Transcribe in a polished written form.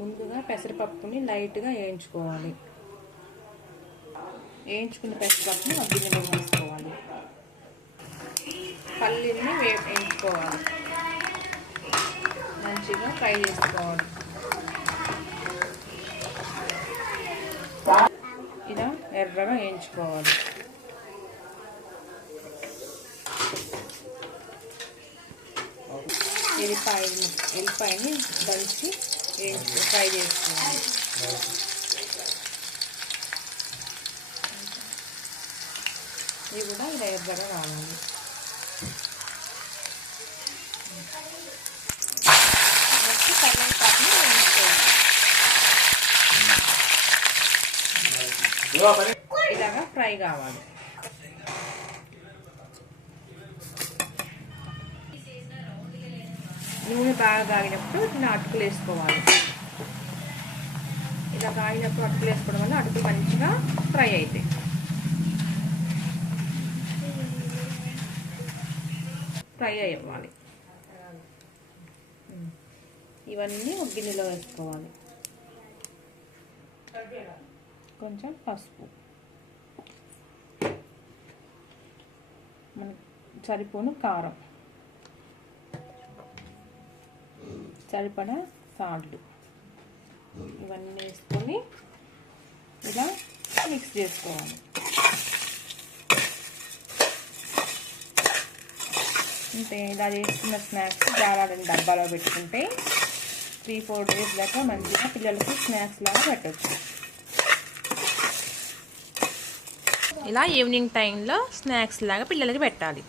ముందుగా పెసరపప్పుని లైట్గా వేయించుకోవాలి. వేయించుకున్న పెసరపప్పుని ఒక గిన్నెలో వేసుకోవాలి. పల్లీని వేయించుకోవాలి, మంచిగా ఫ్రై చేసుకోవాలి. ఇలా ఎర్రగా వేయించుకోవాలి. ఎల్లిపాయని దంచి ఫ్రై చేసుకోవాలి. ఇవి కూడా ఇలా ఎర్రగా కావాలి. నెక్స్ట్ కరివేపాకుని వేయించుకోవాలి. ఇలాగా ఫ్రై కావాలి. నూనె బాగా కాగినప్పుడు ఇట్లా అటుకులు వేసుకోవాలి. ఇలా కాగినప్పుడు అటుకులు వేసుకోవడం వల్ల అటుకులు మంచిగా ఫ్రై అవుతాయి. ఫ్రై అవ్వాలి. ఇవన్నీ ఒక గిన్నెలో వేసుకోవాలి. కొంచెం పసుపు, మనకి సరిపోను కారం, సరిపడా సాల్ట్, ఇవన్నీ వేసుకొని ఇలా మిక్స్ చేసుకోవాలి. అంటే ఇలా చేసుకున్న స్నాక్స్ జారాలని డబ్బాలో పెట్టుకుంటే 3-4 డేస్ దాకా మంచిగా పిల్లలకి స్నాక్స్ లాగా పెట్టవచ్చు. ఇలా ఈవినింగ్ టైంలో స్నాక్స్ లాగా పిల్లలకి పెట్టాలి.